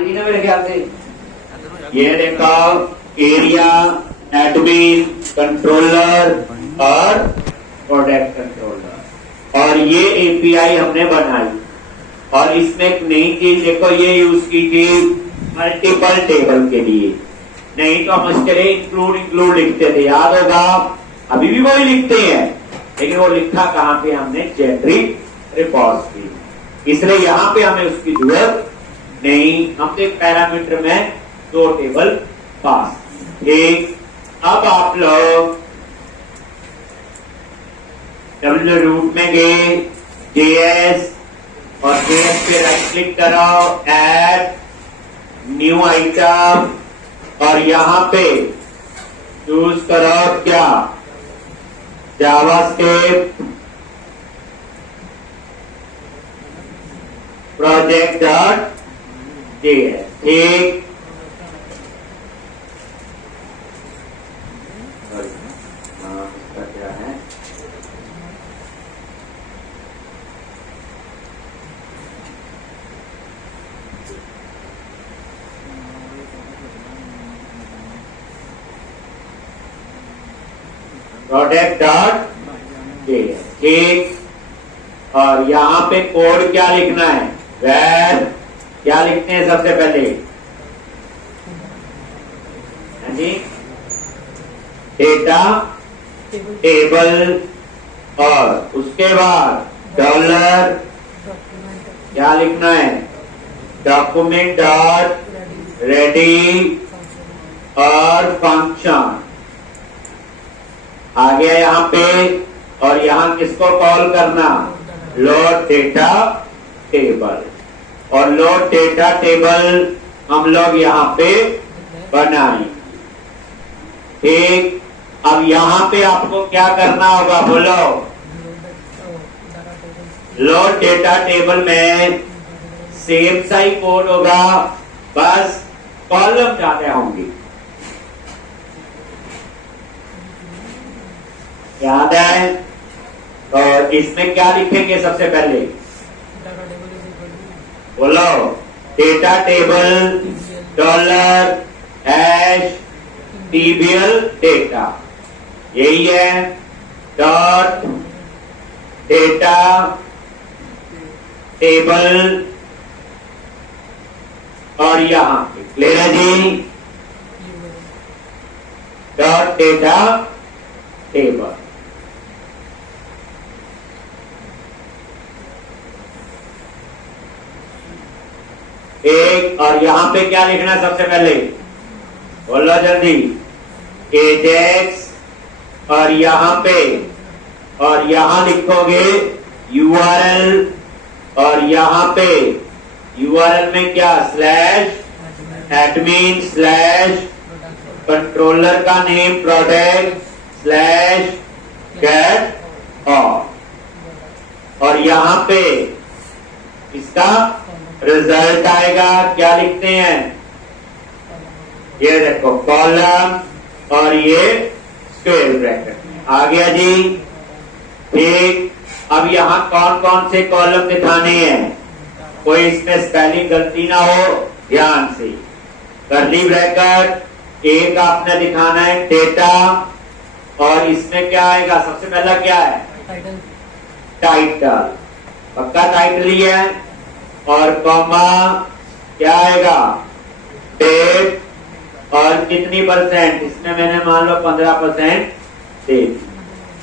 बनाई थी ना मेरे ख्याल से। ये देखो एरिया, एडमिन, कंट्रोलर और प्रोडक्ट कंट्रोलर, और ये एपीआई हमने बनाई। और इसमें एक नई चीज देखो ये यूज की थी मल्टीपल टेबल के लिए। नहीं तो हम इसके लिए इंक्लूड लिखते थे, याद होगा। अभी भी वही लिखते हैं, लेकिन वो लिखा कहां पे हमने जेनरिक रिपोजिटरी, इसलिए यहां पे हमें उसकी जरूरत नहीं। हम तो एक पैरामीटर में 2 टेबल पास। ठीक, अब आप लोग डब्ल्यू रूट में गए, जेएस, और जेएस पे राइट क्लिक करो, ऐड न्यू आइटम, और यहां पे चूज करो क्या, जावास्क्रिप्ट प्रोजेक्ट डॉट जेएस। ठीक, इसका क्या है, प्रोडक्ट डॉट जेएस। ठीक, और यहां पे कोड क्या लिखना है, वेर क्या लिखते हैं सबसे पहले, जी डेटा टेबल, और उसके बाद डॉलर क्या लिखना है, डॉक्यूमेंट डॉट रेडी, और फंक्शन आ गया यहां पे। और यहां किसको कॉल करना, लोड डेटा टेबल, और लोड डेटा टेबल हम लोग यहां पे बनाए। ठीक, अब यहां पे आपको क्या करना होगा, बोलो। लोड डेटा टेबल में सेम सा ही कोड होगा, बस कॉलम ज्यादा होंगे, याद है। और इसमें क्या लिखेंगे सबसे पहले, बोलो, data table dollar hash TBL data, यही है, डॉट डेटा टेबल, और यहां पे क्लियर है जी, डॉट डेटा टेबल। एक, और यहां पे क्या लिखना है सबसे पहले, बोलो जल्दी, एजेक्स, और यहां पे, और यहां लिखोगे यूआरएल, और यहां पे यूआरएल में क्या, स्लैश एडमिन स्लैश कंट्रोलर का name product slash get all, और यहां पे इसका रिजल्ट आएगा, क्या लिखते हैं, ये देखो कॉलम, और ये स्क्वायर ब्रैकेट में आ गया जी। ठीक, अब यहां कौन कौन से कॉलम दिखाने हैं, कोई इसमें स्पेलिंग गलती ना हो, ध्यान से, कर्ली ब्रैकेट, एक आपने दिखाना है डेटा, और इसमें क्या आएगा, सबसे पहला क्या है, टाइटल, पक्का टाइटल ही है, और कॉमा क्या आएगा, डेट, और कितनी परसेंट, इसमें मैंने मान लो 15% दे,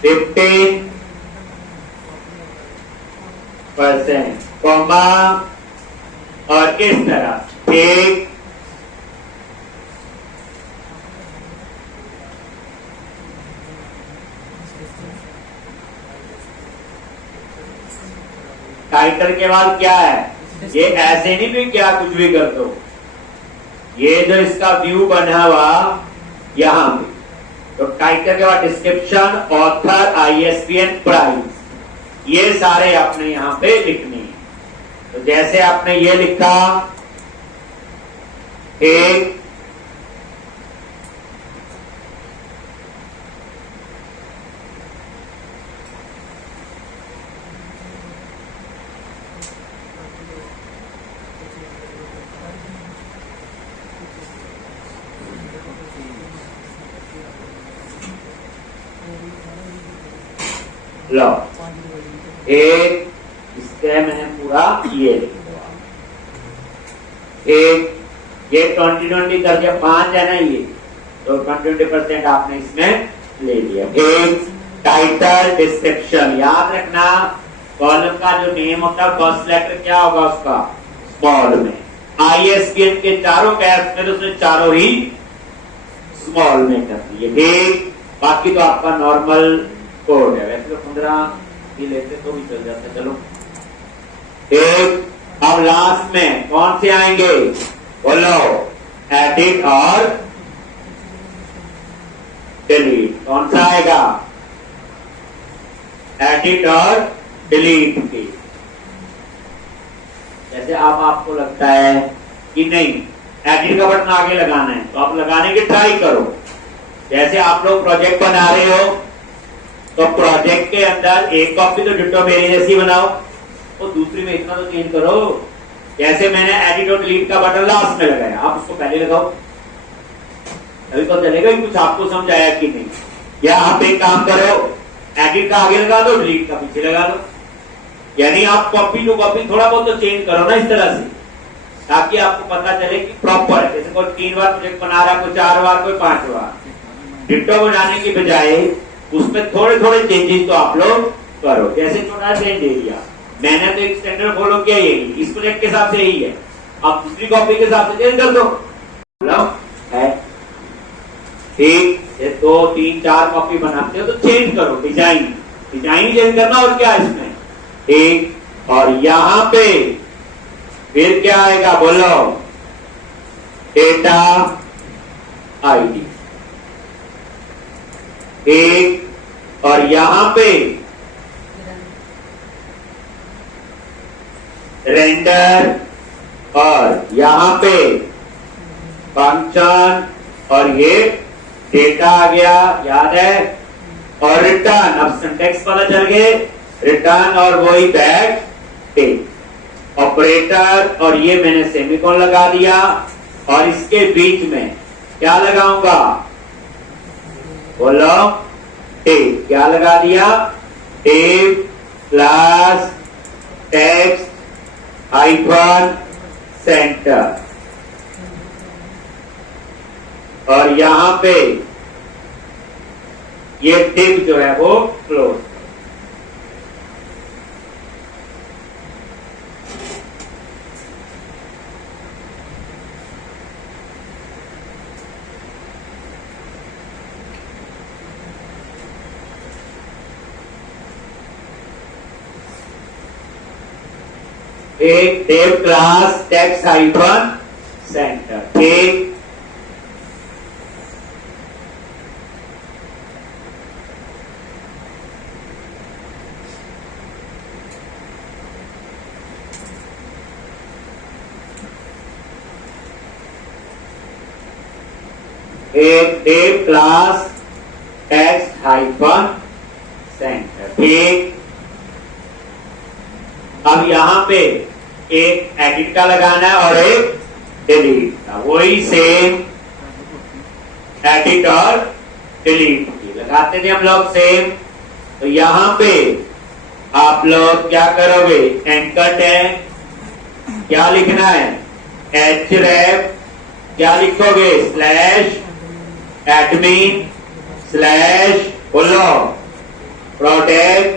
15%, कॉमा, और इस तरह। ठीक, टाइटल के बाद क्या है, ये ऐसे नहीं भी क्या कुछ भी कर दो, ये जो इसका व्यू बना हुआ यहां पे, तो टाइटल के बाद डिस्क्रिप्शन, ऑथर, आईएसबीएन, प्राइस, ये सारे आपने यहां पे लिखने हैं। तो जैसे आपने ये लिखा, एक लो एक इसके मैंने पूरा ये लिख दो एक ये 20-20 करके 5 है ना ये तो 20% आपने इसमें ले लिया। एक टाइटल डिस्क्रिप्शन याद रखना कॉलम का जो नेम होता है फर्स्ट लेटर क्या होगा उसका स्मॉल में ISBN के चारों कैप्स में उसने चारों ही स्मॉल में कर दिए। ठीक बाकी तो आपका नॉर्मल कोड है वैसे तो 15 ही लेते तो भी चल जाता। चलो एक अब लास्ट में कौन से आएंगे बोलो एडिट और डिलीट कौन सा आएगा एडिट और डिलीट की। जैसे अब आपको लगता है कि नहीं एडिट का बटन आगे लगाना है तो आप लगाने की ट्राई करो। जैसे आप लोग प्रोजेक्ट बना रहे हो तो प्रोजेक्ट के अंदर एक कॉपी तो डिट्टो मेरी जैसी बनाओ तो दूसरी में इतना तो चेंज करो। जैसे मैंने एडिट और डिलीट का बटन लास्ट में लगाया आप उसको पहले लगाओ अभी तो चलेगा कुछ आपको समझ आया कि नहीं। या आप एक काम करो एडिट का आगे लगा दो डिलीट का पीछे लगा दो यानी आप कॉपी टू कॉपी थोड़ा बहुत तो चेंज करो ना इस तरह से ताकि आपको पता चले कि प्रॉपर है। जैसे कोई 3 बार प्रोजेक्ट बना रहा है कोई 4 बार कोई 5 बार डिट्टो बनाने की बजाय उसमें थोड़े थोड़े चेंजेस तो आप लोग करो। जैसे छोटा चेंज दे दिया मैंने तो एक स्टैंडर्ड फॉलो किया यही इस प्रोजेक्ट के हिसाब से यही है अब दूसरी कॉपी के हिसाब से चेंज कर दो है ठीक। 2 3 4 कॉपी बनाते हो तो चेंज करो डिजाइन चेंज करना और क्या इसमें ठीक। और यहां पे फिर क्या आएगा बोलो डेटा आईडी एक और यहां पे रेंडर और यहां पे फंक्शन और ये डेटा आ गया याद है और रिटर्न अब सिंटैक्स पता चल गए रिटर्न और वही बैक टिक ऑपरेटर और ये मैंने सेमीकोलन लगा दिया और इसके बीच में क्या लगाऊंगा बोलो टेप क्या लगा दिया tape plus text hyphen centre और यहां पे ये टिप जो है वो क्लोज। एक tape class text hyphen centre ठीक। एक tape class text hyphen centre ठीक। अब यहां पे एक एडिट का लगाना है और एक डिलीट का वही सेम एडिट और डिलीट की लगाते थे हम लोग सेम। तो यहां पे आप लोग क्या करोगे एंकर टैग क्या लिखना है href क्या लिखोगे स्लैश एडमिन स्लैश बोलो प्रोटेक्ट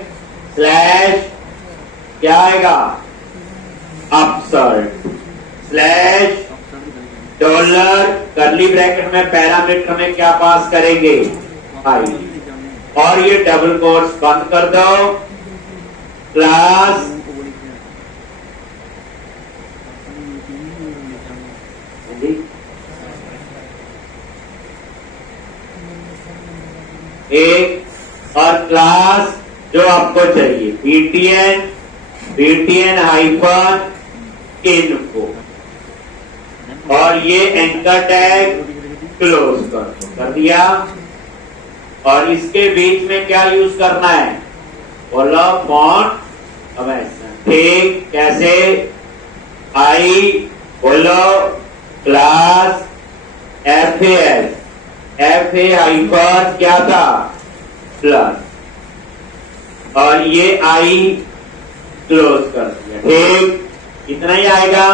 स्लैश क्या आएगा अपसर्ट स्लैश डॉलर करली ब्रैकेट में पैरामीटर में क्या पास करेंगे आई और ये डबल कोट्स बंद कर दो प्लस एक और क्लास जो आपको चाहिए btn हाइफन इन्फो और ये एंकर टैग क्लोज कर दिया और इसके बीच में क्या यूज करना है बोलो फॉन्ट अब ऐसा ठीक कैसे आई बोलो क्लास FA हाइफन क्या था प्लस और ये आई क्लोज कर दिया। ठीक, इतना ही आएगा।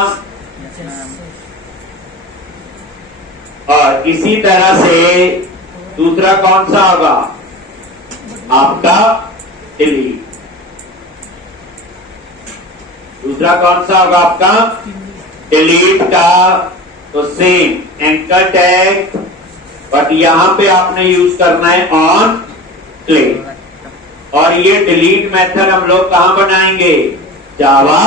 और इसी तरह से दूसरा कौन सा होगा आपका डिलीट। दूसरा कौन सा होगा आपका डिलीट का, तो सेम एंकर टैग, बट यहां पे आपने यूज करना है ऑन क्लिक। और ये डिलीट मेथड हम लोग कहां बनाएंगे, जावा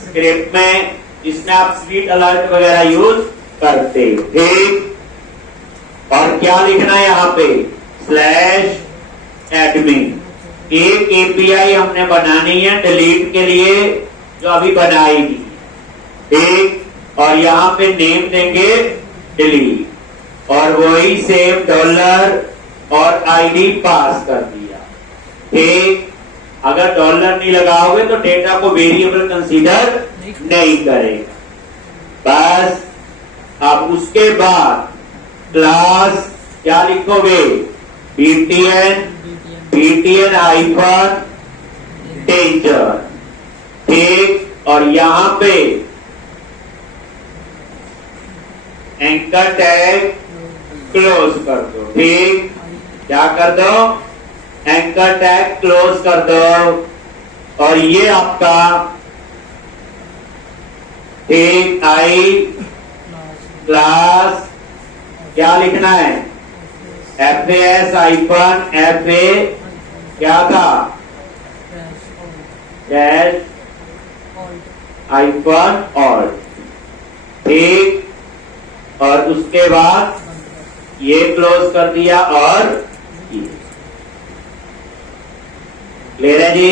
स्क्रिप्ट में, जिसमें आप स्वीट अलर्ट वगैरह यूज करते। ठीक, और क्या लिखना है यहाँ पे, /admin। एक एपीआई हमने बनानी है डिलीट के लिए, जो अभी बनाई थी। ठीक, और यहाँ पे नेम देंगे डिलीट, और वही सेम डॉलर और आईडी पास कर दिया। ठीक, अगर डॉलर नहीं लगाओगे तो डेटा को वेरिएबल कंसीडर नहीं करेगा। बस अब उसके बाद क्लास क्या लिखोगे, btn हाइफन डेंजर। ठीक, और यहां पे एंकर टैग क्लोज कर दो। ठीक, क्या कर दो, एंकर टैग क्लोज कर दो। और ये आपका एक आई क्लास क्या लिखना है, FAS हाइफन FA क्या था, डैश हाइफन ऑल्ट। ठीक, और उसके बाद ये क्लोज कर दिया। और क्लियर है जी।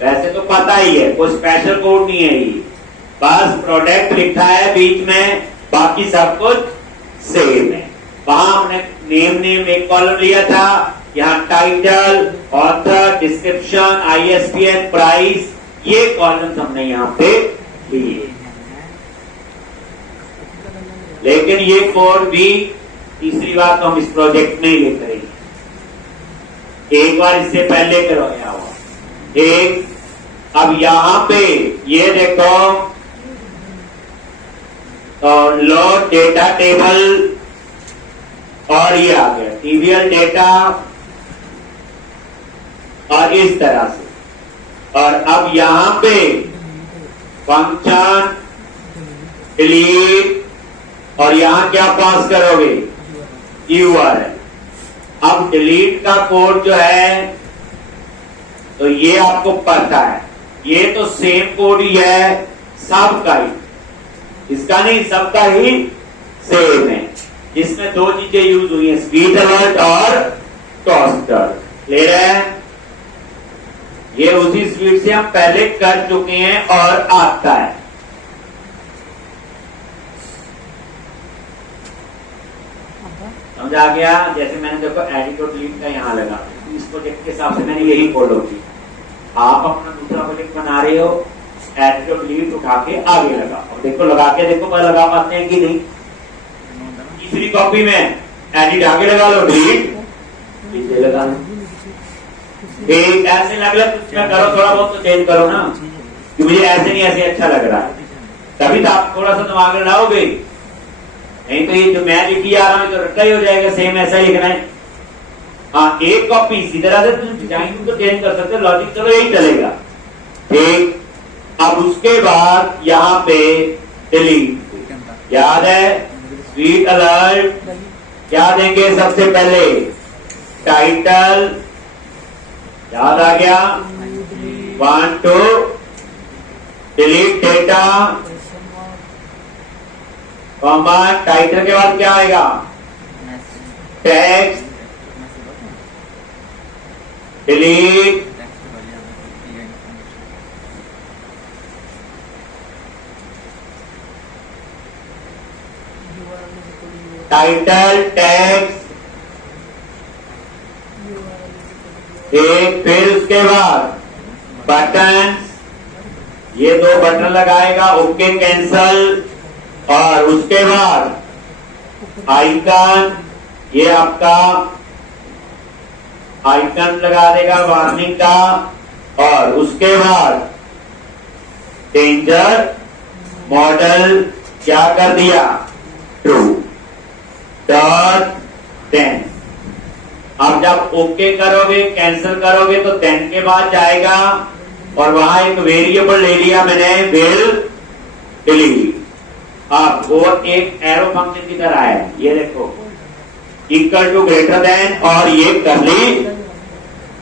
वैसे तो पता ही है, कोई स्पेशल कोड नहीं है ये, बस प्रोडक्ट लिखा है बीच में, बाकी सब कुछ सेम है। वहां हमने नेम एक कॉलम लिया था, यहाँ title, author, description, ISBN, price, ये कॉलम्स हमने यहाँ पे लिए। लेकिन ये कोड भी तीसरी बात तो हम इस प्रोजेक्ट में ही लिख रहे हैं, एक बार इससे पहले करवाया हुआ। एक, अब यहां पे ये देखो, लोड डेटा टेबल, और ये आ गया TVL डेटा, और इस तरह से। और अब यहां पे फंक्शन डिलीट, और यहां क्या पास करोगे, URL। अब डिलीट का कोड जो है, तो ये आपको पता है, ये तो सेम कोड ही है सबका ही, इसका नहीं, सबका ही सेम है। इसमें दो चीजें यूज हुई है, स्पीड अलर्ट और टोस्टर। क्लियर है, ये उसी स्पीड से हम पहले कर चुके हैं और आता है। समझ आ गया। जैसे मैंने देखो एडिट और डिलीट का यहाँ लगा, इस प्रोजेक्ट के हिसाब से मैंने यही फॉलो की। आप अपना दूसरा प्रोजेक्ट बना रहे हो, एडिट और डिलीट उठा के आगे लगा, और देखो लगा के देखो पर लगा पाते हैं कि नहीं। तीसरी कॉपी में एडिट आगे लगा लो, डिलीट पीछे लगा लो। ठीक, ऐसे लग रहा है करो, थोड़ा बहुत तो चेंज करो ना, कि मुझे ऐसे नहीं ऐसे अच्छा लग रहा है, तभी तो आप थोड़ा सा दिमाग लगाओगे। नहीं तो ये जो मैं लिखी आ रहा हूं तो रट्टा ही हो जाएगा, सेम ऐसा ही लिखना है। हाँ, एक कॉपी इसी तरह से डिजाइन तो चेंज कर सकते, लॉजिक चलो यही चलेगा। ठीक, अब उसके बाद यहाँ पे डिलीट, याद है स्वीट अलर्ट, क्या देंगे सबसे पहले, टाइटल, याद आ गया, 1 2 डिलीट डेटा, कॉमा, टाइटल के बाद क्या आएगा, टेक्स्ट, डिलीट, टाइटल, टेक्स्ट, एक, फिर उसके बाद बटन, ये दो बटन लगाएगा, ओके कैंसल, और उसके बाद आइकन, ये आपका आइकन लगा देगा वार्निंग का, और उसके बाद डेंजर मॉडल क्या कर दिया, ट्रू डॉट देन। अब जब ओके करोगे, कैंसिल करोगे, तो देन के बाद जाएगा और वहां एक वेरिएबल ले लिया मैंने, विल डिलीट। अब वो एक एरो फंक्शन की तरह है, ये देखो, इक्वल टू ग्रेटर देन और ये करली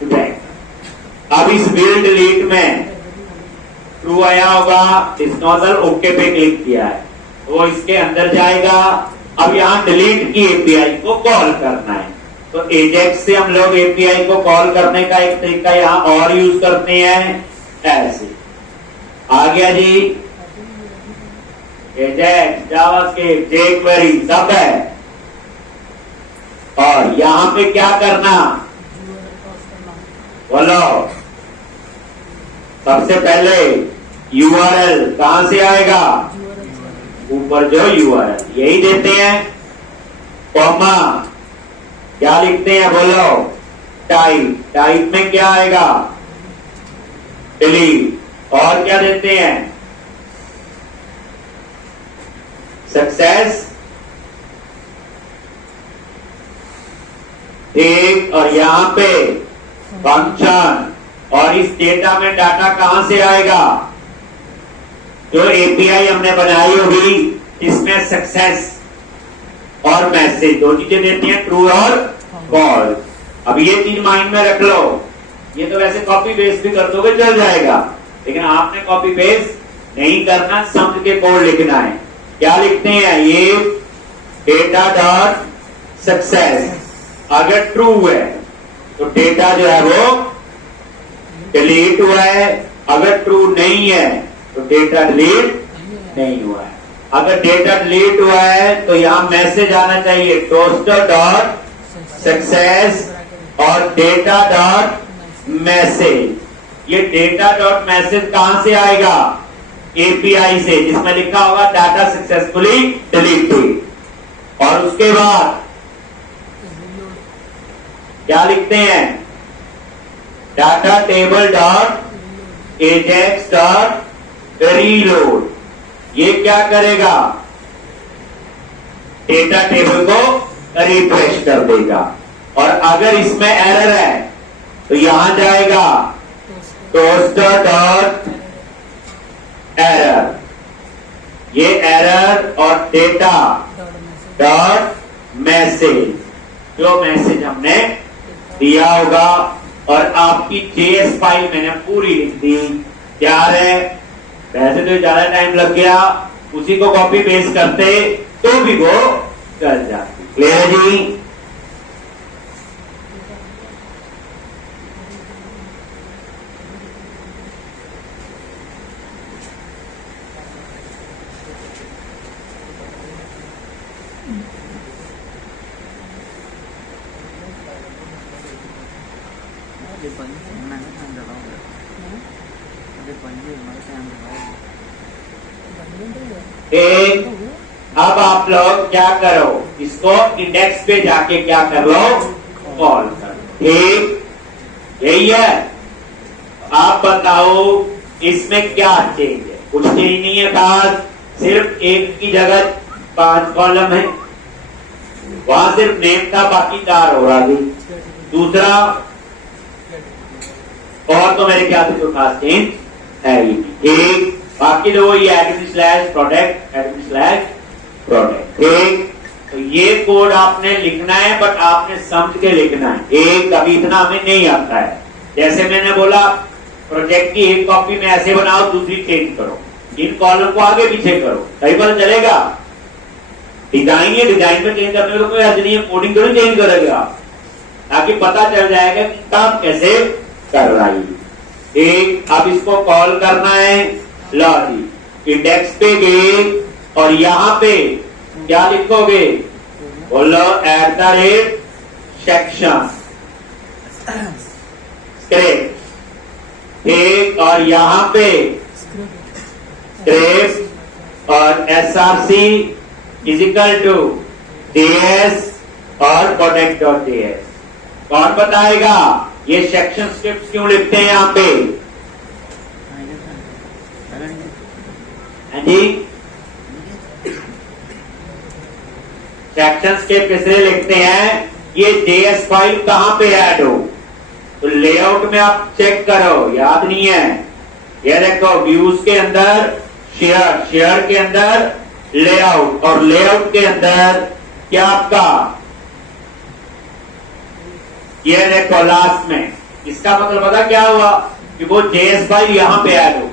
ब्रैकेट। अब इस विल डिलीट में ट्रू आया होगा, इस नॉजल ओके पे क्लिक किया है, वो इसके अंदर जाएगा। अब यहां डिलीट की एपीआई को कॉल करना है, तो एजेक्स से हम लोग एपीआई को कॉल करने का एक तरीका यहां और यूज करते हैं, ऐसे। आ गया जी, एजेक्स, जावास्क्रिप्ट, jQuery सब है। और यहां पे क्या करना, बोलो। सबसे पहले URL कहां से आएगा, ऊपर जो URL यही देते हैं, कॉमा क्या लिखते हैं, बोलो, टाइप। टाइप में क्या आएगा, डिलीट। और क्या देते हैं, सक्सेस। ठीक, और यहां पे फंक्शन। और इस डेटा में डाटा कहां से आएगा, जो एपीआई हमने बनाई होगी, इसमें सक्सेस और मैसेज दो चीजें देती हैं, ट्रू और फॉल्स। अब ये चीज माइंड में रख लो। ये तो वैसे कॉपी पेस्ट भी कर दोगे चल जाएगा, लेकिन आपने कॉपी पेस्ट नहीं करना, समझ के कोड लिखना है। क्या लिखते हैं, ये डेटा डॉट सक्सेस। अगर ट्रू है तो डेटा जो है वो डिलीट हुआ है, अगर ट्रू नहीं है तो डेटा डिलीट नहीं हुआ है। अगर डेटा डिलीट हुआ है तो यहां मैसेज आना चाहिए, टोस्टर डॉट सक्सेस और डेटा डॉट मैसेज। ये डेटा डॉट मैसेज कहां से आएगा, एपीआई से, जिसमें लिखा होगा डाटा सक्सेसफुली डिलीटेड। और उसके बाद क्या लिखते हैं, data table dot Ajax dot reload. ये क्या करेगा, डेटा टेबल को रिफ्रेश कर देगा। और अगर इसमें एरर है तो यहां जाएगा टोस्टर डॉट एरर, ये एरर और डेटा डॉट मैसेज, जो मैसेज हमने दिया होगा। और आपकी JS फाइल मैंने पूरी लिख दी, तैयार है। वैसे तो ज्यादा टाइम लग गया, उसी को कॉपी पेस्ट करते तो भी वो चल जाती। क्लियर जी, एक। अब आप लोग क्या करो, इसको इंडेक्स पे जाके क्या कर लो, कॉल करो। ठीक, यही है। आप बताओ इसमें क्या चेंज है, कुछ चेंज नहीं है खास, सिर्फ एक की जगह 5 कॉलम है, वहां सिर्फ नेम था, बाकी 4 हो रहा थी। दूसरा, और तो मेरे ख्याल से कोई खास चेंज है ही नहीं। एक, बाकी जो ये admin slash product, admin slash product. ठीक, तो ये कोड आपने लिखना है, बट आपने समझ के लिखना है। एक, अभी इतना हमें नहीं आता है। जैसे मैंने बोला, प्रोजेक्ट की एक कॉपी में ऐसे बनाओ, दूसरी चेंज करो, इन कॉलम को आगे पीछे करो, सही पता चलेगा। डिजाइन है, डिजाइन में चेंज करने को कोई हर्ज नहीं है, कोडिंग थोड़ी चेंज करेगा, ताकि पता चल जाएगा कि काम कैसे कर रहा है। एक, अब इसको कॉल करना है, लॉजिक इंडेक्स पे गए और यहां पे क्या लिखोगे, बोलो @ सेक्शन स्क्रिप्ट। ठीक, और यहां पे स्क्रिप्ट और src इजिकल टू ds और प्रोडक्ट.js। कौन बताएगा ये सेक्शन स्क्रिप्ट क्यों लिखते हैं यहाँ पे? हाँ जी, सेक्शन स्क्रिप्ट इसलिए लिखते हैं ये जेएस फाइल कहां पे ऐड हो। तो लेआउट में आप चेक करो, याद नहीं है? ये देखो व्यूज के अंदर शेयर, शेयर के अंदर लेआउट, और लेआउट के अंदर क्या आपका ये देखो लास्ट में। इसका मतलब पता क्या हुआ कि वो जेएस फाइल यहां पे ऐड हो,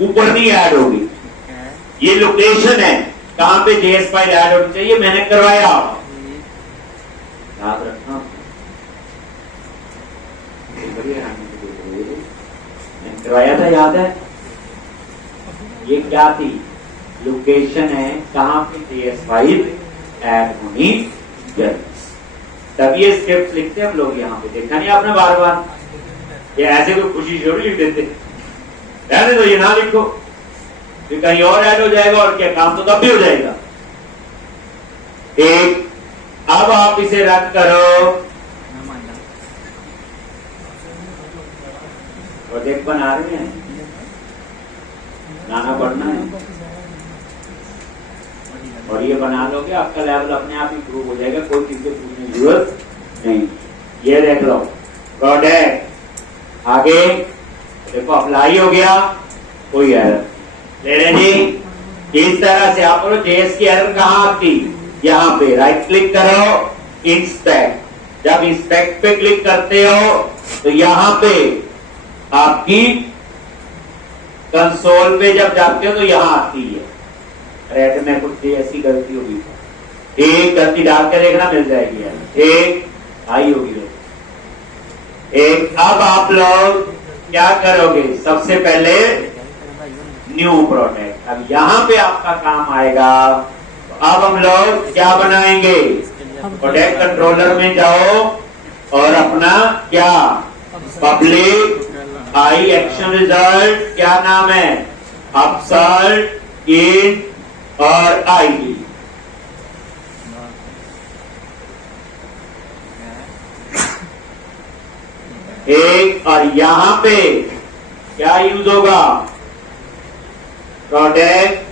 ऊपर नहीं ऐड होगी। ये लोकेशन है कहां पे जेएस फाइल ऐड होनी चाहिए, मैंने करवाया, याद रखना। मैंने करवाया था, याद है? ये क्या थी? लोकेशन है कहां पे जेएस फाइल ऐड होनी चाहिए। तब ये स्क्रिप्ट लिखते हैं हम लोग यहाँ पे, देखा नहीं आपने बार बार? ये ऐसे कोई खुशी छोड़ लिख देते, रहने दो, ये ना लिखो, फिर कहीं और ऐड हो जाएगा और क्या, काम तो तब भी हो जाएगा। एक, अब आप इसे रद्द करो, प्रोजेक्ट बना रहे हैं, बनाना पड़ना है, और ये बना लोगे आपका लेवल अपने आप इंप्रूव हो जाएगा, कोई चीज से पूछने की जरूरत नहीं। ये देख लो प्रोडक्ट, आगे देखो अप्लाई हो गया, कोई एरर ले रहे जी। इस तरह से आप जेएस की एरर कहां आती? यहां पे राइट क्लिक करो, इंस्पेक्ट। जब इंस्पेक्ट पे क्लिक करते हो तो यहां पे आपकी कंसोल पे जब जाते हो तो यहां आती है, रेड में कुछ ऐसी गलती होगी, एक गलती डाल के देखना, मिल जाएगी, एक आई होगी, एक। अब आप लोग क्या करोगे? सबसे पहले न्यू प्रोडक्ट, अब यहां पे आपका काम आएगा। तो अब हम लोग क्या बनाएंगे? प्रोडक्ट कंट्रोलर में जाओ और अपना क्या पब्लिक आई एक्शन रिजल्ट, क्या नाम है? अपसर्ट, इन और आईडी। एक, और यहां पे क्या यूज होगा? प्रोडक्ट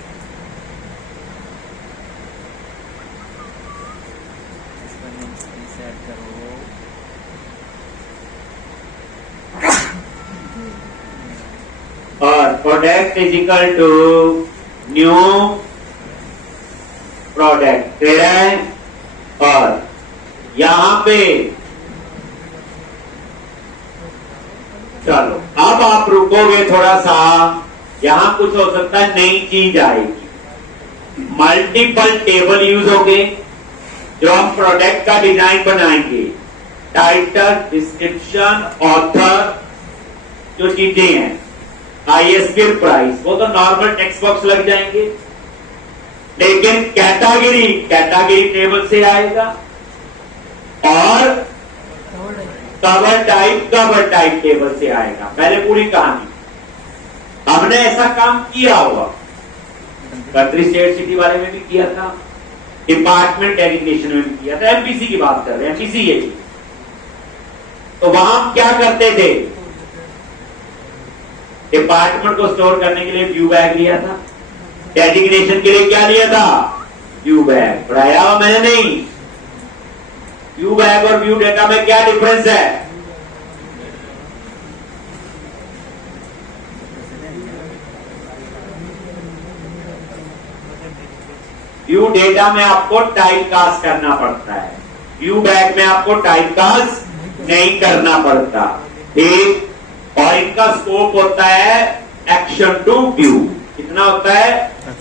और product is equal to new product है। और यहां पे चलो अब आप रुकोगे थोड़ा सा, यहां कुछ हो सकता है नई चीज आएगी, मल्टीपल टेबल यूज होंगे जो हम प्रोडक्ट का डिजाइन बनाएंगे, टाइटल, डिस्क्रिप्शन, ऑथर, जो चीजें हैं, ISBN प्राइस, वो तो नॉर्मल टेक्स्ट बॉक्स लग जाएंगे, लेकिन कैटेगरी टेबल से आएगा, और कवर टाइप टेबल से आएगा। पहले पूरी कहानी, हमने ऐसा काम किया हुआ, कंट्री स्टेट सिटी वाले में भी किया था, डिपार्टमेंट डेजिग्नेशन में भी किया था, एमपीसी की बात कर रहे हैं, एमपीसी ये चीज। तो वहां हम क्या करते थे? डिपार्टमेंट को स्टोर करने के लिए व्यू बैग लिया था, डेजिग्नेशन के लिए क्या लिया था? View bag. पढ़ाया हुआ मैंने नहीं। व्यू बैग और व्यू डेटा में क्या डिफरेंस है? व्यू डेटा में आपको टाइप कास्ट करना पड़ता है, व्यू बैग में आपको टाइप कास्ट नहीं करना पड़ता, ठीक। और इनका स्कोप होता है एक्शन टू व्यू। कितना होता है?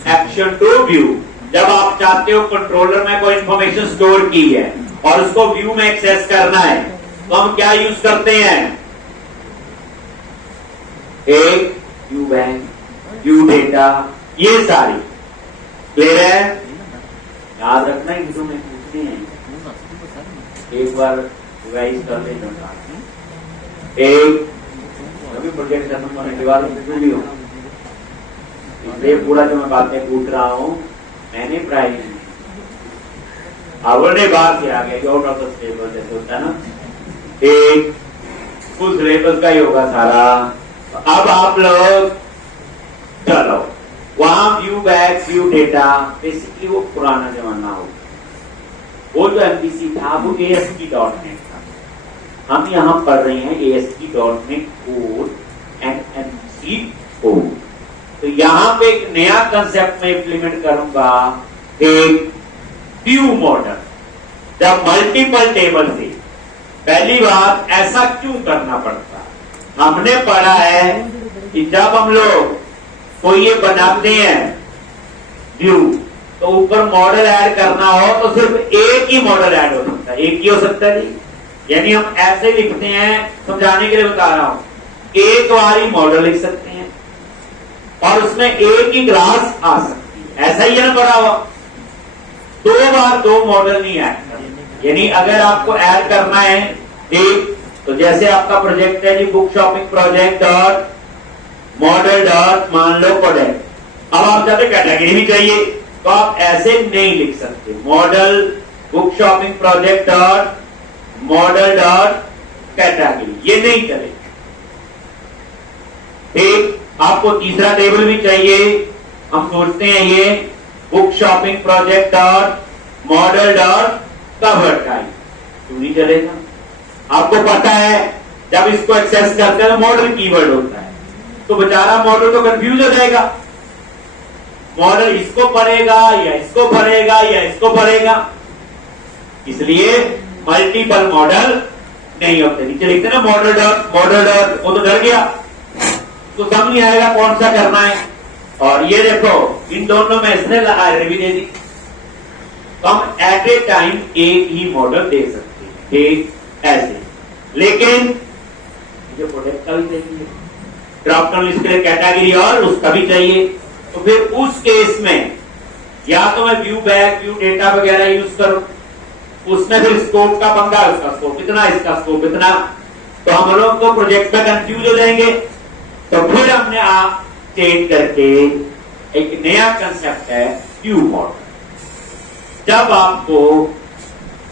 Action to view. जब आप चाहते हो कंट्रोलर में कोई इंफॉर्मेशन स्टोर की है और उसको व्यू में एक्सेस करना है, तो हम क्या यूज करते हैं? एक व्यू बैंक, व्यू डेटा, ये सारी क्लियर है? याद रखना, इंटू में पूछते हैं, एक बार रिवाइज कर लेना। एक अभी प्रोजेक्ट खत्म होने के बाद भी हो, इसलिए पूरा जो मैं बातें पूछ रहा हूं मैंने प्राइवेट आवड़े बाहर से आ गया, आउट ऑफ द स्टेबल जैसे होता है ना, एक फुल सिलेबस का ही होगा सारा। अब आप लोग चलो वहां view back view data, basically वो पुराना जमाना हो, वो जो एमपीसी था वो ASP.NET था। हम यहाँ पढ़ रहे हैं ASP.NET code and MPC code. तो यहाँ पे एक नया कंसेप्ट में इंप्लीमेंट करूंगा, एक व्यू मॉडल। जब मल्टीपल टेबल से, पहली बात ऐसा क्यों करना पड़ता, हमने पढ़ा है कि जब हम लोग कोई ये बनाते हैं व्यू, तो ऊपर मॉडल ऐड करना हो तो सिर्फ एक ही मॉडल ऐड हो सकता है, एक ही हो सकता है जी। यानी हम ऐसे लिखते हैं, समझाने के लिए बता रहा हूं, एक बार ही मॉडल लिख सकते हैं और उसमें एक ही क्लास आ सकती है, ऐसा ही है ना पढ़ा हुआ। दो बार दो मॉडल नहीं ऐड करना। यानी अगर आपको ऐड करना है एक, तो जैसे आपका प्रोजेक्ट है जी book shopping project dot model dot मान लो प्रोडक्ट, अब आप चाहते कैटेगरी भी चाहिए, तो आप ऐसे नहीं लिख सकते, model book shopping project dot model dot category, ये नहीं चलेगा। ठीक, आपको तीसरा टेबल भी चाहिए, हम सोचते हैं ये book shopping project dot model dot cover type, क्यों नहीं चलेगा। आपको पता है जब इसको एक्सेस करते हैं तो मॉडल कीवर्ड होता है, तो बेचारा मॉडल तो कंफ्यूज हो जाएगा, मॉडल इसको पढ़ेगा या इसको पढ़ेगा या इसको पढ़ेगा, इसलिए मल्टीपल मॉडल नहीं होते। नीचे लिखते ना मॉडल डॉट, वो तो डर गया, तो समझ नहीं आएगा कौन सा करना है। और ये देखो इन दोनों में इसने आयरन भी दे दी, तो हम एट ए टाइम एक ही मॉडल दे सकते हैं, ठीक ऐसे। लेकिन जो प्रोडक्ट का भी चाहिए, ड्रॉप डाउन लिस्ट के लिए कैटेगरी और उसका भी चाहिए, तो फिर उस केस में या तो मैं व्यू बैक व्यू डेटा वगैरह यूज करूं, उसमें फिर स्कोप का पंगा, उसका स्कोप इतना, इसका स्कोप इतना, तो हम लोग को प्रोजेक्ट में कंफ्यूज हो जाएंगे। तो फिर हमने आप चेंज करके एक नया कंसेप्ट है व्यू मॉडल। जब आपको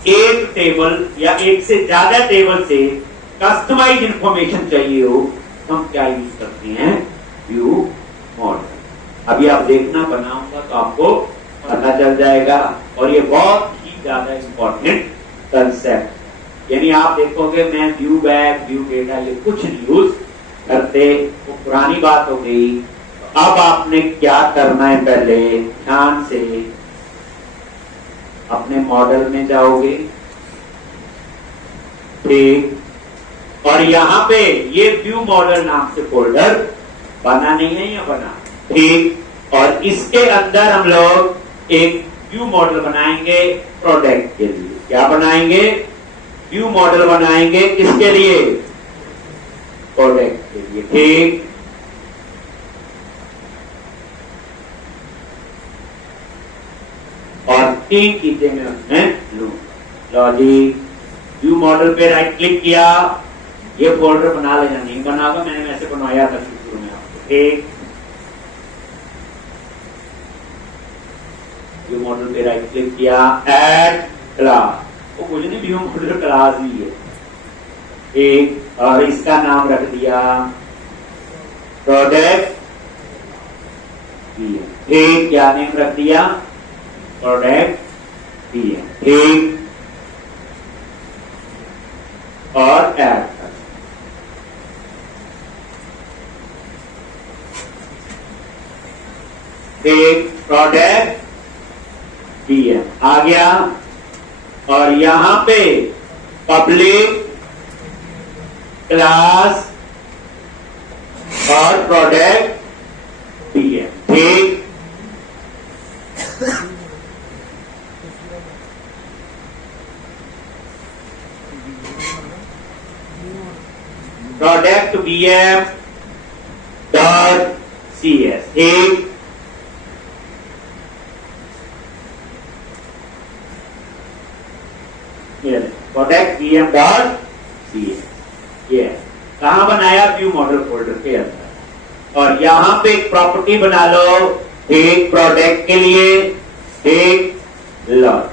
एक टेबल या एक से ज्यादा टेबल से कस्टमाइज इंफॉर्मेशन चाहिए हो, तो हम क्या यूज करते हैं, व्यू मॉडल। अभी आप देखना, बनाऊंगा तो आपको पता चल जाएगा, और ये बहुत ही ज्यादा इंपॉर्टेंट कंसेप्ट। यानी आप देखोगे मैं व्यू बैक व्यू डेटा ये कुछ नहीं यूज करते, वो पुरानी बात हो गई। अब आपने क्या करना है, पहले ध्यान से अपने मॉडल में जाओगे, ठीक, और यहां पे ये व्यू मॉडल नाम से फोल्डर बना नहीं है, या बना, ठीक, और इसके अंदर हम लोग एक व्यू मॉडल बनाएंगे प्रोडक्ट के लिए। क्या बनाएंगे, व्यू मॉडल बनाएंगे, किसके लिए, प्रोडक्ट के लिए, ठीक। और तीन चीजें मैं उसमें लूं, लॉजिक, व्यू मॉडल पे राइट क्लिक किया, ये फोल्डर बना लेना, नहीं बनागा, मैंने वैसे बनवाया था शुरू में आपको, ठीक। व्यू मॉडल पे राइट क्लिक किया, ऐड क्लास, वो कुछ नहीं, व्यू मॉडल क्लास ही है, ठीक, और इसका नाम रख दिया प्रोडक्ट, ठीक, क्या नेम रख दिया, प्रोडक्ट, ठीक, और ऐड कर, ठीक, प्रोडक्ट आ गया, और यहां पे पब्लिक क्लास और प्रोडक्ट ठीक। प्रोडक्ट BM डॉट CS, ठीक, प्रोडक्ट BM डॉट CS, ये कहां बनाया, व्यू मॉडल फोल्डर के अंदर। और यहां पे एक प्रॉपर्टी बना लो, एक प्रोडक्ट के लिए, एक लॉट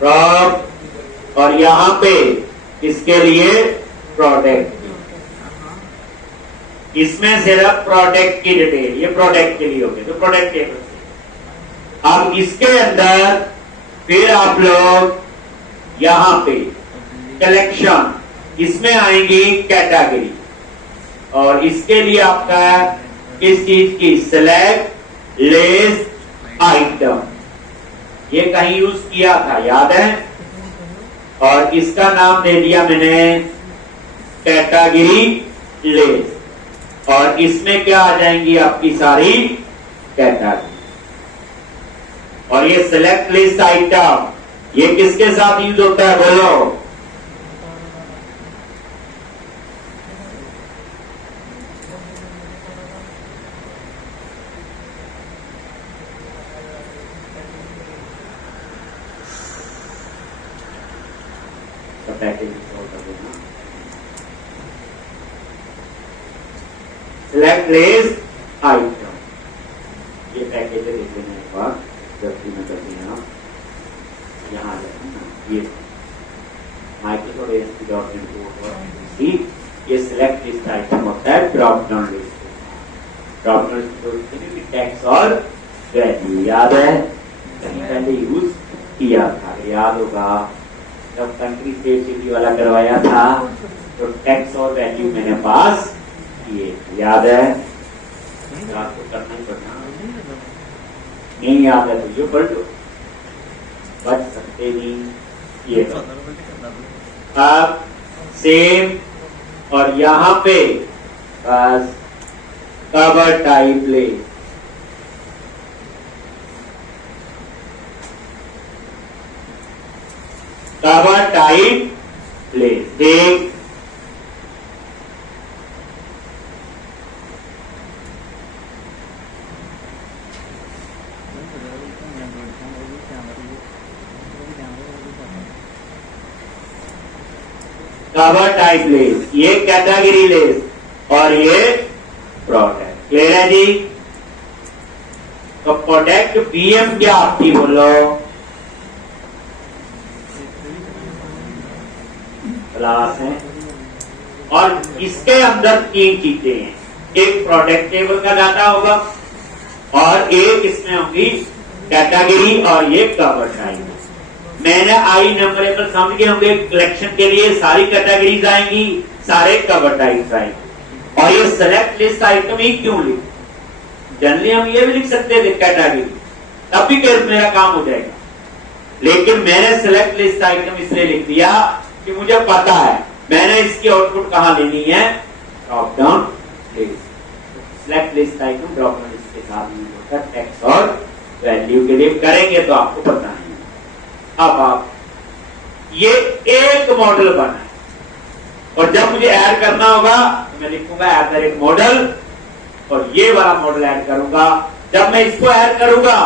प्रॉप, और यहां पे इसके लिए प्रोडक्ट, इसमें सिर्फ प्रोडक्ट की डिटेल, ये प्रोडक्ट के लिए हो गए तो प्रोडक्ट टेबल से। अब इसके अंदर फिर आप लोग यहां पे कलेक्शन, इसमें आएंगी कैटेगरी, और इसके लिए आपका किस चीज की, सिलेक्ट लिस्ट आइटम, ये कहीं यूज किया था याद है, और इसका नाम दे दिया मैंने कैटेगरी लिस्ट, और इसमें क्या आ जाएंगी आपकी सारी कैटेगरी। और ये सिलेक्ट लिस्ट आइटम ये किसके साथ यूज होता है बोलो, सिलेक्ट लिस्ट आइटम, ये पैकेज लिख देना एक बार, जल्दी में कर देना, यहाँ ये माइक्रोसॉफ्ट ASP.NET ये सिलेक्ट लिस्ट आइटम होता है drop down list, drop down list tax और वैल्यू, याद है कहीं पहले यूज किया था, याद होगा जब कंट्री स्टेट सिटी वाला करवाया था तो टैक्स और वैल्यू मैंने पास किए, याद है, याद तो करना ही पड़ना, नहीं याद है तो जो पढ़ लो, बच सकते नहीं ये। अब सेम, और यहां पे बस कवर टाइप ले, कवर टाइप ले, देख कवर टाइप लिस्ट, ये कैटेगरी लिस्ट और ये प्रोडक्ट, क्लियर है जी। तो प्रोडक्ट पीएम क्या आपकी बोलो, क्लास है, और इसके अंदर तीन चीजें हैं, एक प्रोडक्ट टेबल का डाटा होगा और एक इसमें होगी कैटेगरी और ये कवर टाइप। मैंने आई नंबरेबल समझ गए होंगे, कलेक्शन के लिए सारी कैटेगरीज आएंगी, सारे कवर टाइप्स आएंगे, और ये सेलेक्ट लिस्ट आइटम ही क्यों लिख, जनरली हम ये भी लिख सकते थे कैटेगरी, तब भी मेरा काम हो जाएगा, लेकिन मैंने सेलेक्ट लिस्ट आइटम इसलिए लिख दिया कि मुझे पता है मैंने इसकी आउटपुट कहां लेनी है, drop down list. Select list item drop down list के साथ यूज होता है, टेक्स्ट और वैल्यू के लिए करेंगे तो आपको पता है। अब आप ये एक मॉडल बना है, और जब मुझे ऐड करना होगा तो मैं लिखूंगा ऐड द रेट मॉडल, और ये वाला मॉडल ऐड करूंगा। जब मैं इसको ऐड करूंगा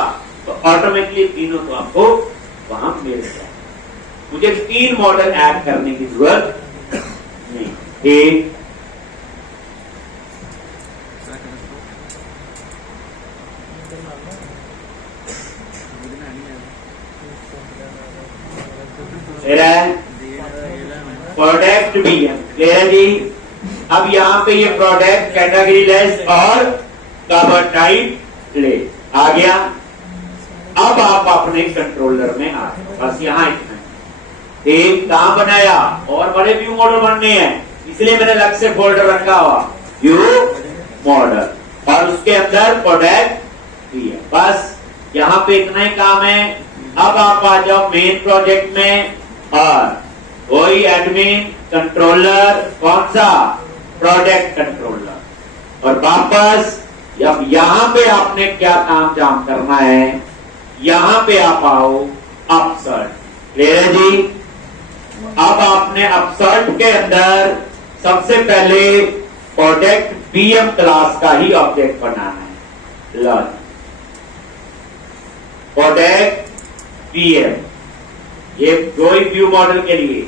तो ऑटोमेटिकली तीनों तो आपको वहां मिल जाए, मुझे तीन मॉडल ऐड करने की जरूरत नहीं। एक प्रोडक्ट भी है, क्लियर है जी। अब यहाँ पे ये प्रोडक्ट कैटेगरी लिस्ट और कवर टाइप लिस्ट आ गया। अब आप अपने कंट्रोलर में आ गए, बस यहाँ इतना एक कहां बनाया, और बड़े व्यू मॉडल बनने हैं, इसलिए मैंने अलग से फोल्डर रखा हुआ व्यू मॉडल, और उसके अंदर प्रोडक्ट भी है। बस यहाँ पे इतना ही काम है। अब आप आ जाओ मेन प्रोजेक्ट में, और वही एडमिन कंट्रोलर, कौन सा, प्रोडक्ट कंट्रोलर, और वापस अब यहां पे आपने क्या काम जाम करना है, यहां पे आप आओ अपसर्ट, क्लियर है जी। अब आपने अपसर्ट के अंदर सबसे पहले प्रोडक्ट पीएम क्लास का ही ऑब्जेक्ट बनाना है, लर्न प्रोडक्ट पीएम, ये दो ही व्यू मॉडल के लिए।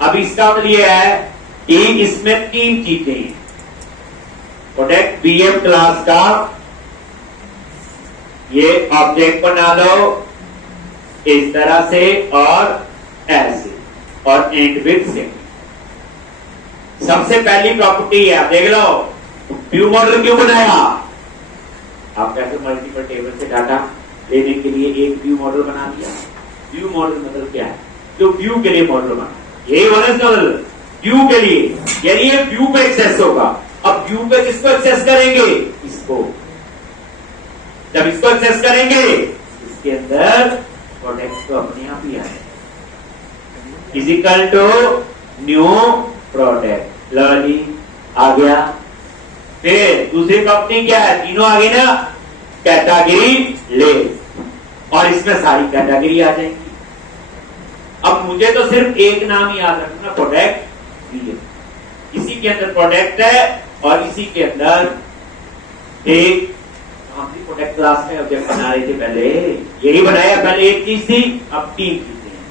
अब इसका मतलब यह है कि इसमें तीन चीजें हैं, प्रोडक्ट पीएम क्लास का ये ऑब्जेक्ट बना लो इस तरह से और ऐसे, और एंड विथ से सबसे पहली प्रॉपर्टी है, आप देख लो व्यू मॉडल क्यों बनाया। आप कैसे मल्टीपल टेबल से डाटा लेने के लिए एक व्यू मॉडल बना दिया। व्यू मॉडल मतलब क्या है, जो व्यू के लिए मॉडल बना, यही मॉडल व्यू के लिए, यानी ये व्यू पे एक्सेस होगा। अब व्यू पे किसको एक्सेस करेंगे, इसको। जब इसको एक्सेस करेंगे इसके अंदर प्रोडक्ट तो अपने आप ही आए, physical to new product, learning आ गया। फिर दूसरी प्रॉपर्टी क्या है, तीनों आ गई ना, कैटेगरी ले, और इसमें सारी कैटेगरी आ जाएंगी। अब मुझे तो सिर्फ एक नाम याद रखना, प्रोडक्ट। इसी के अंदर प्रोडक्ट है और इसी के अंदर एक प्रोडक्ट क्लास में ऑब्जेक्ट बना रहे थे पहले, यही बनाया। पहले एक चीज थी, अब 3 चीजें हैं।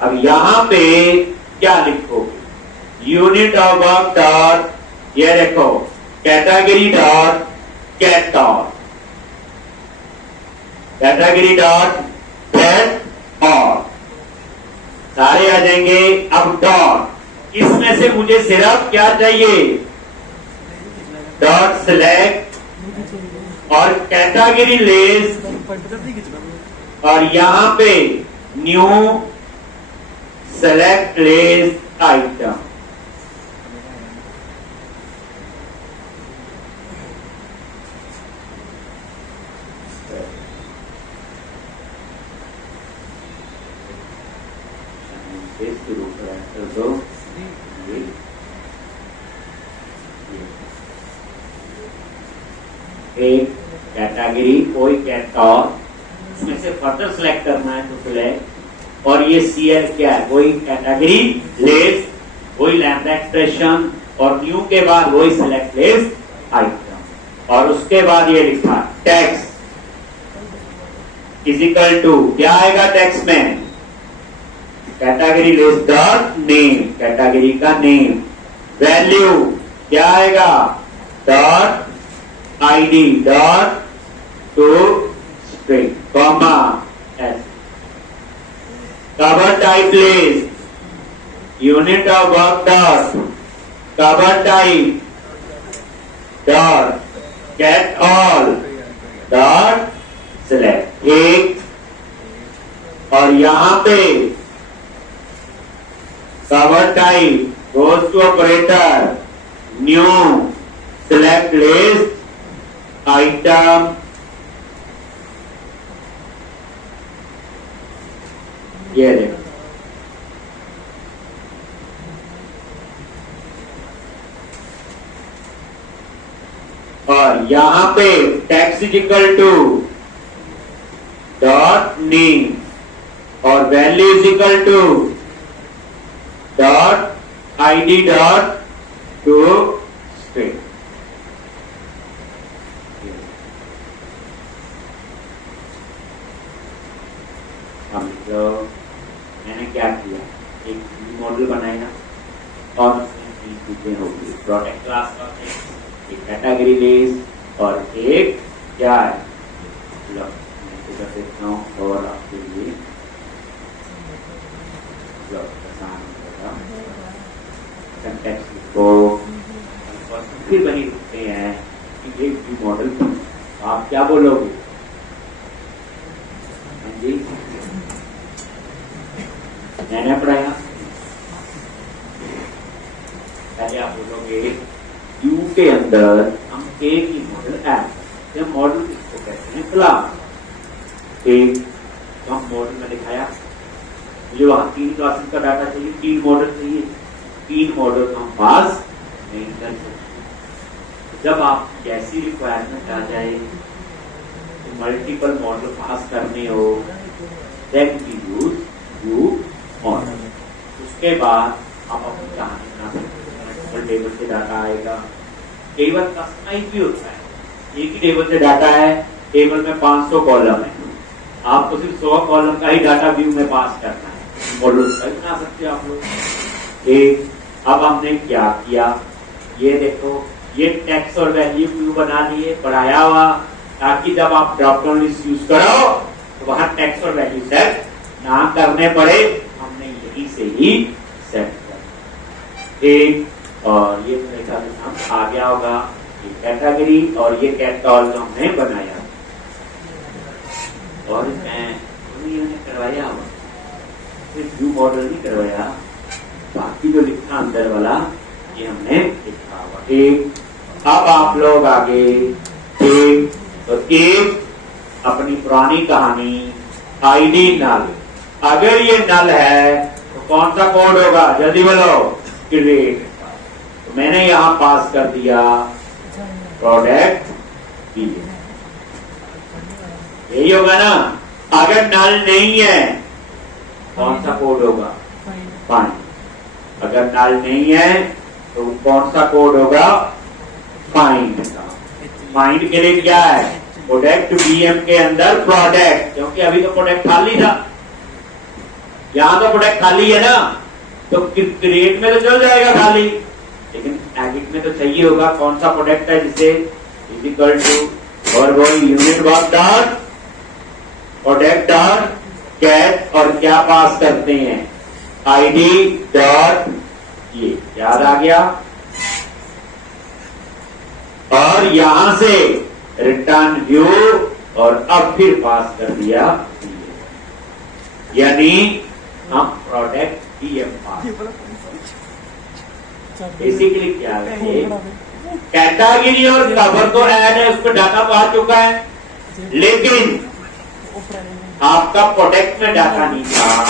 अब यहां पे क्या लिखोगे, यूनिट ऑफ वर्क डॉट, ये देखो category dot gate dot, category dot gate और सारे आ जाएंगे। अब डॉट, इसमें से मुझे सिर्फ क्या चाहिए, डॉट सिलेक्ट और कैटेगरी लिस्ट, और यहां पे न्यू सेलेक्ट लिस्ट आइटम। एक कैटेगरी, कोई कैटॉग, उसमें से फर्दर सिलेक्ट करना है तो सिलेक्ट, और ये सीएल क्या है, कोई कैटेगरी लिस्ट, वही लैम्डा एक्सप्रेशन, और न्यू के बाद वही सिलेक्ट लिस्ट आइटम, और उसके बाद ये लिखा टेक्स्ट इजिकल टू, क्या आएगा टेक्स्ट में, category list dot name, category का नेम, वैल्यू क्या आएगा, dot ID dot to string comma S, cover type list, unit of work dot cover type dot get all dot select एक, और यहां पे cover type goes to operator new select list item, ये देखो और यहां पे text is equal to dot name और value is equal to dot ID dot to string. मैंने क्या किया, एक मॉडल बनाया और उसमें 3 चीजें होगी, प्रोडक्ट क्लास का एक कैटेगरी लिस्ट और एक क्या है, मैं कर देता हूँ और आपके लिए आसान होगा, कंटेक्स्ट को और फिर बनी रखते हैं कि एक व्यू मॉडल आप क्या बोलोगे, हाँ जी मैंने पढ़ाया, पहले आप बोलोगे यू के अंदर हम एक ही मॉडल ऐड, मॉडल किसको कहते हैं, क्लास एक, तो हम मॉडल में दिखाया, मुझे वहां 3 क्लासेस का डाटा चाहिए, 3 मॉडल चाहिए, 3 मॉडल हम पास नहीं कर सकते। जब आप जैसी रिक्वायरमेंट आ जाए तो मल्टीपल मॉडल पास करने हो, then we use view model. उसके बाद आप अपनी कहानी बना सकते हैं, मल्टीपल टेबल से डाटा आएगा, टेबल कस्टमाइज भी होता है, एक ही टेबल से डाटा है, टेबल में 500 कॉलम है, आपको सिर्फ 100 कॉलम का ही डाटा व्यू में पास करना है, मॉडल बना सकते हो आप लोग। एक अब हमने क्या किया, ये देखो ये टेक्स्ट और वैल्यू व्यू बना लिए, बढ़ाया हुआ, ताकि जब आप ड्रॉप डाउन लिस्ट यूज करो तो वहां टेक्स्ट और वैल्यू सेट ना करने पड़े, हमने यही से ही सेट कर एक। और ये मेरे ख्याल से नाम आ गया होगा, ये कैटेगरी और ये कैटॉल जो हमने बनाया और इसमें करवाया हुआ, सिर्फ व्यू मॉडल नहीं करवाया, बाकी जो लिखा अंदर वाला ये हमने लिखा हुआ। ठीक, अब आप लोग आगे, ठीक, तो एक अपनी पुरानी कहानी आईडी नल, अगर ये नल है तो कौन सा कोड होगा, जल्दी बोलो, क्रिएट। तो मैंने यहां पास कर दिया प्रोडक्ट बी, यही होगा ना। अगर नल नहीं है कौन सा कोड होगा, फाइंड। अगर नल नहीं है तो कौन सा कोड होगा, फाइंड का। फाइंड के लिए क्या है, प्रोडक्ट बीएम के अंदर प्रोडक्ट, क्योंकि अभी तो प्रोडक्ट खाली था, यहां तो प्रोडक्ट खाली है ना, तो क्रिएट में तो चल जाएगा खाली, लेकिन एडिट में तो चाहिए होगा कौन सा प्रोडक्ट है, जिसे इज इक्वल टू और वो unit work dot product dot cat और क्या पास करते हैं, आईडी डॉट, ये याद आ गया। और यहां से रिटर्न व्यू और अब फिर पास कर दिया, यानी हम प्रोडक्ट डीएम पास। बेसिकली क्या है, कैटेगरी और कवर तो ऐड है, उस पर डाटा तो आ चुका है, लेकिन आपका प्रोडक्ट में डाटा नहीं था,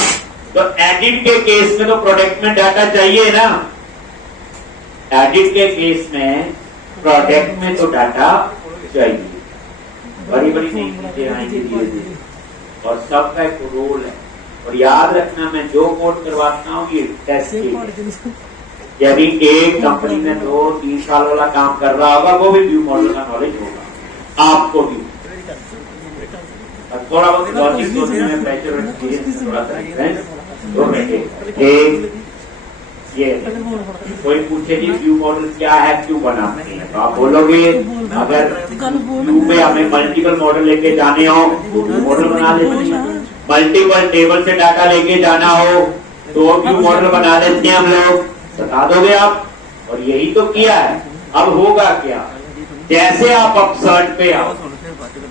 तो एडिट के केस में तो प्रोडक्ट में डाटा चाहिए ना। एडिट के केस में प्रोडक्ट में तो डाटा चाहिए, बड़ी बड़ी नई चीजें आएंगी धीरे धीरे, और सबका एक रोल है। और याद रखना, मैं जो कोड करवाता हूँ ये टेस्ट के, यदि एक कंपनी में 2-3 साल वाला काम कर रहा होगा, वो भी व्यू मॉडल का नॉलेज होगा, आपको भी थोड़ा बहुत लॉजिक सोचने में बेहतर एक्सपीरियंस, थोड़ा सा डिफरेंस दो मिनट। ये कोई पूछे कि व्यू मॉडल क्या है, क्यों बनाते हैं, तो आप बोलोगे अगर व्यू में हमें मल्टीपल मॉडल लेके जाने हो तो व्यू मॉडल बना लेते हैं, मल्टीपल टेबल से डाटा लेके जाना हो तो व्यू मॉडल बना लेते हैं हम लोग, बता दोगे आप। और यही तो किया है। अब होगा क्या, जैसे आप अपसर्ट पे आओ,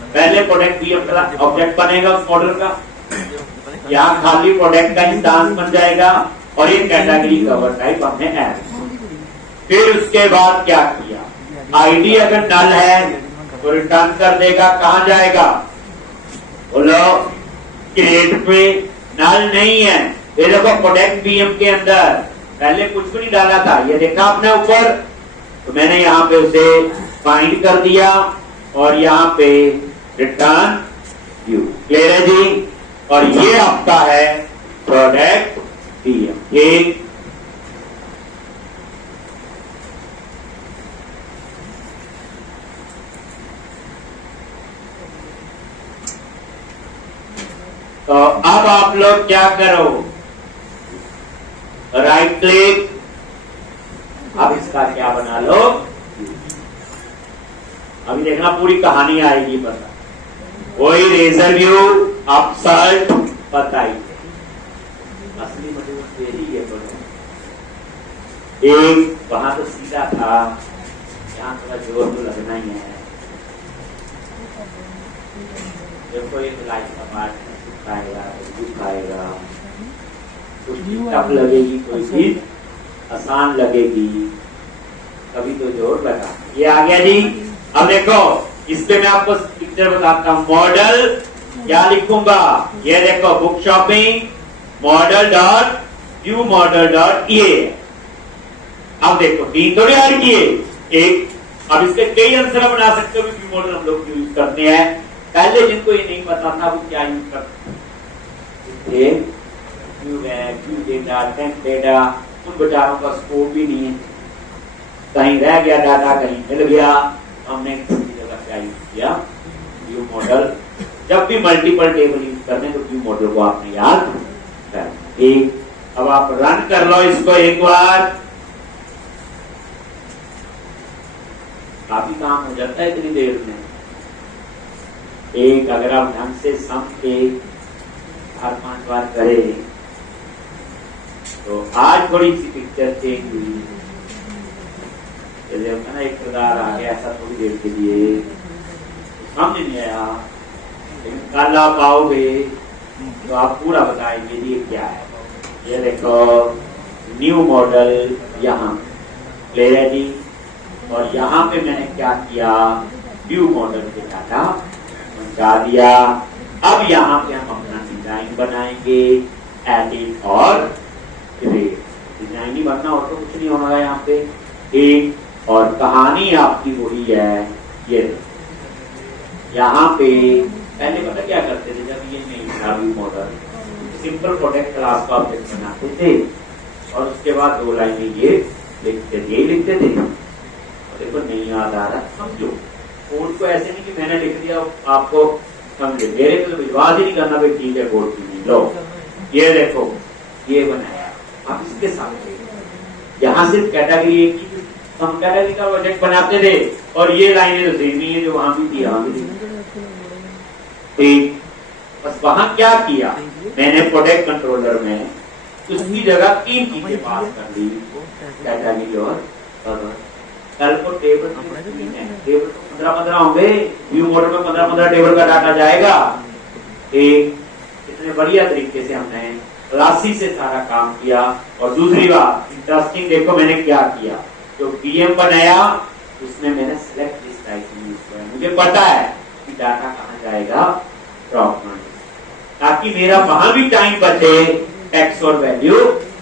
पहले प्रोडक्ट भी ऑब्जेक्ट बनेगा उस मॉडल का, यहाँ खाली प्रोडक्ट का इंस्टांस बन जाएगा और ये कैटेगरी कवर टाइप हमने ऐड। फिर उसके बाद क्या किया, आईडी अगर नल है तो रिटर्न कर देगा, कहां जाएगा, बोलो क्रिएट पे। नल नहीं है, ये देखो प्रोडक्ट बीएम के अंदर पहले कुछ भी नहीं डाला था, ये देखा आपने ऊपर, तो मैंने यहाँ पे उसे फाइंड कर दिया और यहाँ पे रिटर्न व्यू। क्लियर है जी। और ये आपका है प्रोडक्ट बीएम। ठीक, तो अब आप लोग क्या करो, राइट क्लिक, अब इसका क्या बना लो, अभी देखना पूरी कहानी आएगी पता, वही रेजर व्यू अपसर्ट बताइए, असली मतलब यही है। एक वहां तो सीधा था, यहाँ थोड़ा जोर तो लगना ही है। देखो एक लाइट का पार्ट खाएगा, खाएगा, कुछ टफ लगेगी, कोई चीज आसान लगेगी, कभी तो जोर लगा। ये आ गया जी। अब देखो इस पे मैं आपको पिक्चर बताता हूँ, मॉडल क्या लिखूंगा, ये देखो book shopping model dot view model dot ये। अब देखो 3 थोड़ी ऐड किए, एक। अब इसके कई आंसर बना सकते हो, व्यू मॉडल हम लोग यूज करते हैं। पहले जिनको ये नहीं पता था वो क्या यूज करते थे, व्यू डेटा, टेंथ डेटा, उन बेचारों का स्कोप भी नहीं है, कहीं रह गया डाटा, कहीं मिल गया, हमने किसी जगह क्या यूज किया, व्यू मॉडल। जब भी मल्टीपल टेबल यूज करने तो व्यू मॉडल को आपने याद कर। ठीक, अब आप रन कर लो इसको एक बार, काफी काम हो जाता है इतनी देर में। एक अगर आप ढंग से सम के 4-5 बार करें तो आज थोड़ी सी पिक्चर चेंज हुई, जैसे होता ना एक किरदार आ गया ऐसा थोड़ी देर के लिए, समझ नहीं आया, लेकिन कल आप आओगे तो आप पूरा बताएंगे ये क्या है। ये देखो न्यू मॉडल यहाँ ले है जी, और यहाँ पे मैंने क्या किया, व्यू मॉडल के डाटा बता दिया। अब यहाँ पे हम अपना डिजाइन बनाएंगे, एडिट और डिजाइन ही बनना और तो कुछ नहीं होना यहाँ पे। एक और कहानी आपकी वही है, ये यहाँ पे पहले पता क्या करते थे, जब ये नहीं था view model, simple product class का ऑब्जेक्ट बनाते थे और उसके बाद 2 लाइनें ये लिखते थे, लिखते थे। और देखो नहीं याद आ रहा, समझो कोड को ऐसे नहीं कि मैंने लिख दिया आपको समझे, मेरे को तो विश्वास ही नहीं करना भाई ठीक है कोड की नहीं। लो ये देखो ये बनाया, आप इसके साथ यहाँ सिर्फ कैटेगरी एक ही, हम कैटेगरी का प्रोजेक्ट बनाते थे और ये लाइनें तो सेम ही है जो वहां भी थी यहाँ भी थी। बस वहां क्या किया मैंने, प्रोडक्ट कंट्रोलर में उसकी जगह 3 चीजें पास कर दी, कैटेगरी और कल को टेबल टेबल तो 15 होंगे, व्यू मॉडल में 15 टेबल का डाटा जाएगा। इतने बढ़िया तरीके से हमने राशि से सारा काम किया। और दूसरी बात इंटरेस्टिंग, देखो मैंने क्या किया, जो पीएम बनाया उसमें मैंने सिलेक्ट लिस्ट टाइप यूज किया। मुझे पता है कि डाटा कहाँ जाएगा, ड्रॉप में, ताकि मेरा वहां भी टाइम बचे टेक्स्ट और वैल्यू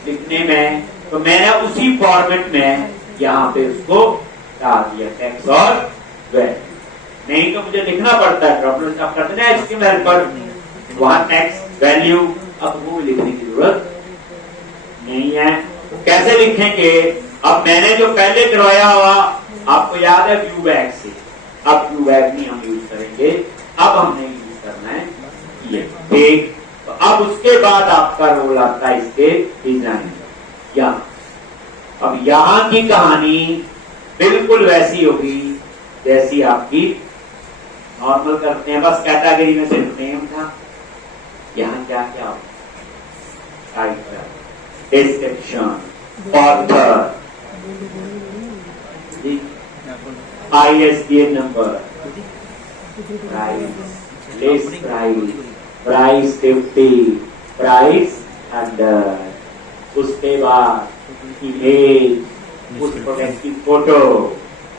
लिखने में। तो मैंने उसी फॉर्मेट में यहाँ पे उसको डाल दिया, टेक्स्ट और वैल्यू। नहीं तो मुझे लिखना पड़ता है, ड्रॉप लिस्ट आप करते हैं एचटीएमएल पर, वहां टेक्स्ट वैल्यू, अब वो लिखने की जरूरत नहीं है। तो कैसे लिखेंगे, अब मैंने जो पहले करवाया हुआ आपको याद है व्यू बैग से, अब व्यू बैग नहीं हम यूज करेंगे, अब हमने यूज करना है ये, ठीक। तो अब उसके बाद आपका रोल आता है इसके डिजाइन। अब यहां की कहानी बिल्कुल वैसी होगी जैसी आपकी नॉर्मल करते हैं, बस कैटेगरी में सिर्फ नेम था। यहां क्या क्या होगा, title, description, author, ISBN number, price, list price, price 50, price 100, उसके बाद इमेज, उस प्रोडक्ट की फोटो,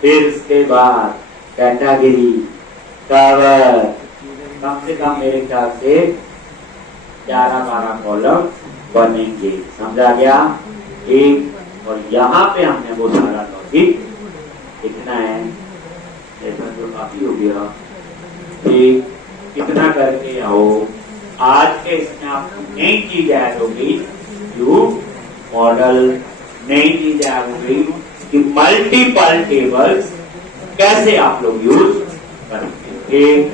फिर उसके बाद कैटेगरी, कवर, कम से कम मेरे ख्याल से 11-12 कॉलम बनेंगे, समझा गया। एक और यहाँ पे हमने वो सारा लॉजिक लिखना है, जैसा जो काफी हो गया, ठीक, कितना करके आओ। आज के इसमें आपको नई चीज ऐड होगी, व्यू मॉडल, नई चीज ऐड होगी कि मल्टीपल टेबल्स कैसे आप लोग यूज करेंगे, ठीक।